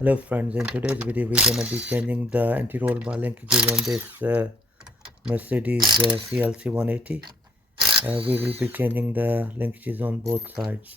Hello friends, in today's video we're going to be changing the anti-roll bar linkages on this Mercedes CLC180. We will be changing the linkages on both sides.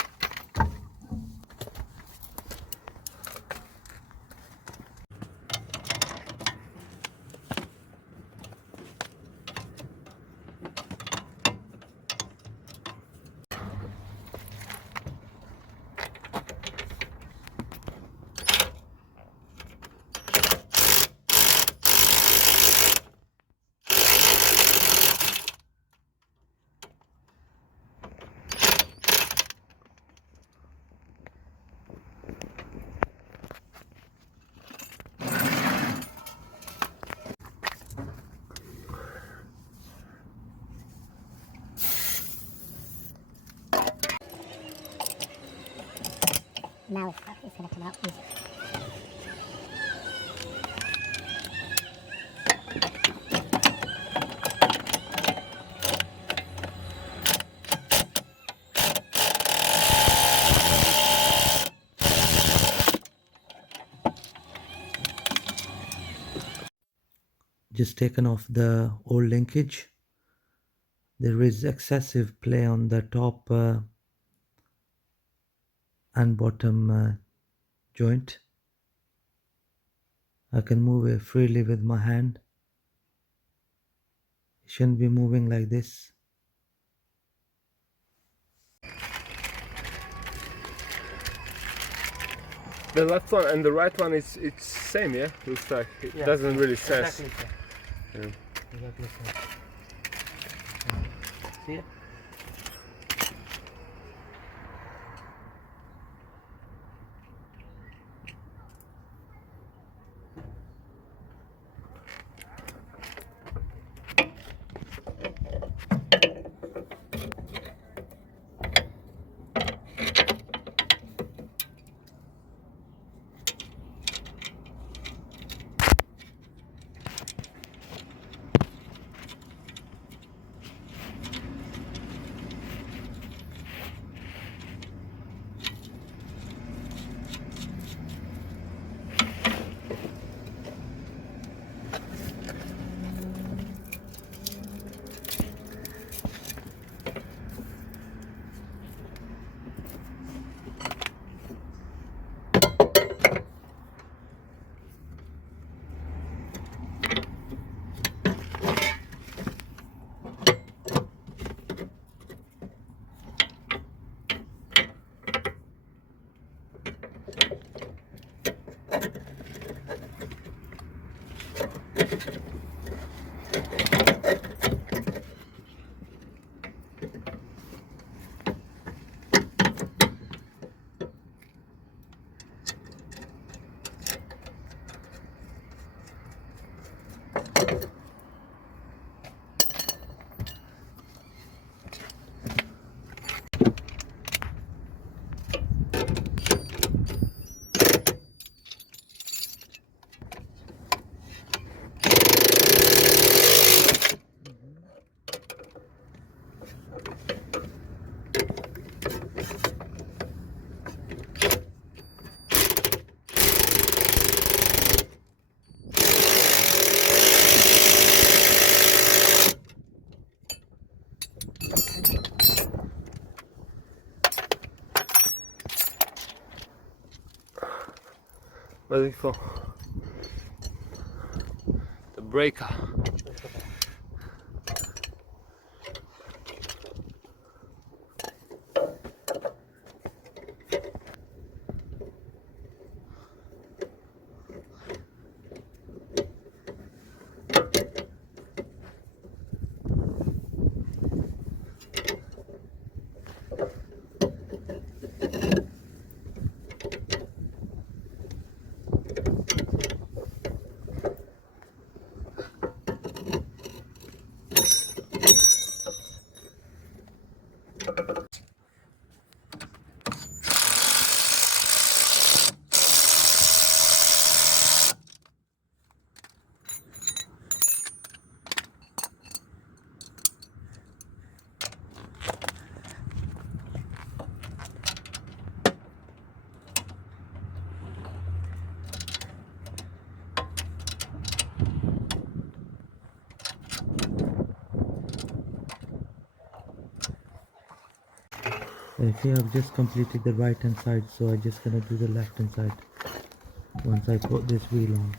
Now it's going to come out easy. Just taken off the old linkage. There is excessive play on the top and bottom joint. I can move it freely with my hand. It shouldn't be moving like this. The left one and the right one is it's same, yeah. Looks like it doesn't really sense. Exactly, sir. Yeah. Exactly, sir. See it? What is it for? The breaker. Okay, I've just completed the right hand side, so I'm just gonna do the left hand side once I put this wheel on.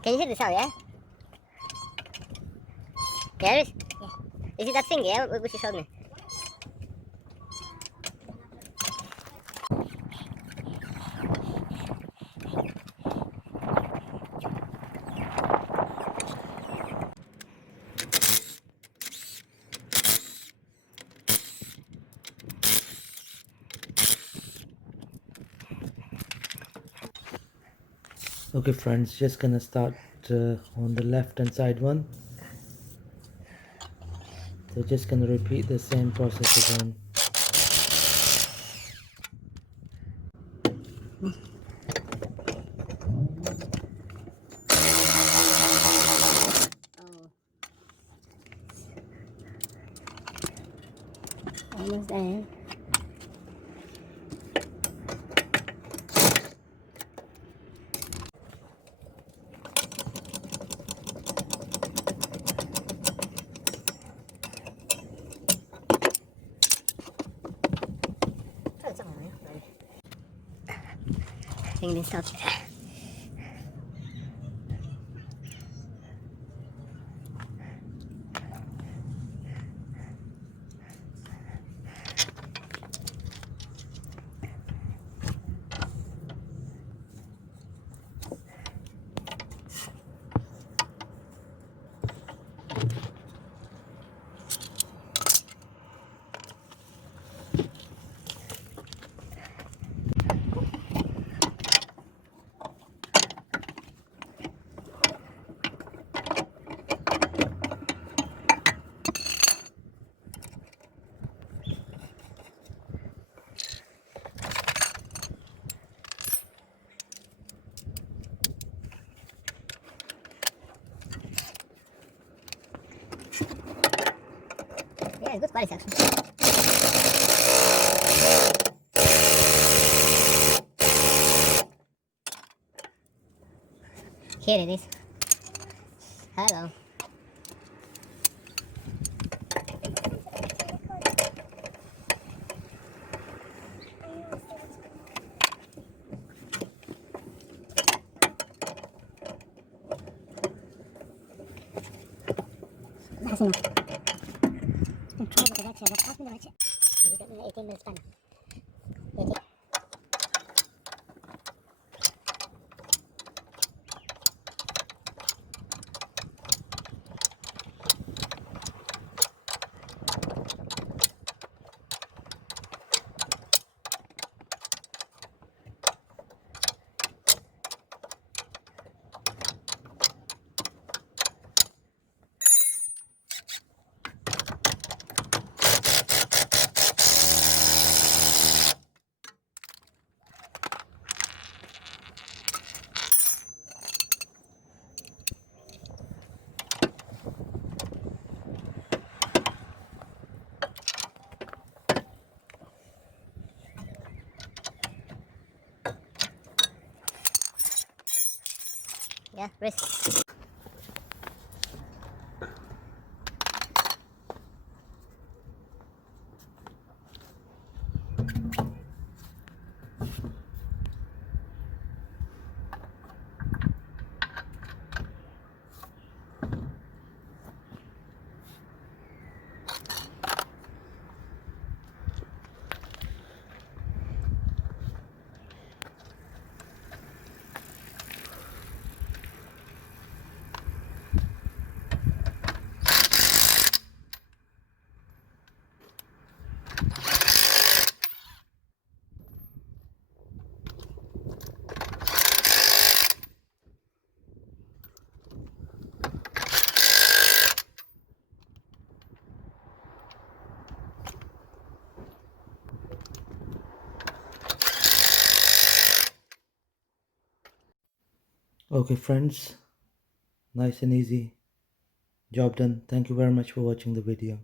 Can you hear the sound, yeah? Yeah, it is? Yeah. Is it that thing, yeah? Which you showed me? Okay friends, just gonna start on the left hand side one. So just gonna repeat the same process again. Almost there. Thing didn't stop. Yeah, it's good quality actually. Here it is. Hello. That's enough. I'm trying to get you. Pass me the ratchet. You got me 18 minutes time. 18. Yeah, wrist. Okay friends, nice and easy, job done. Thank you very much for watching the video.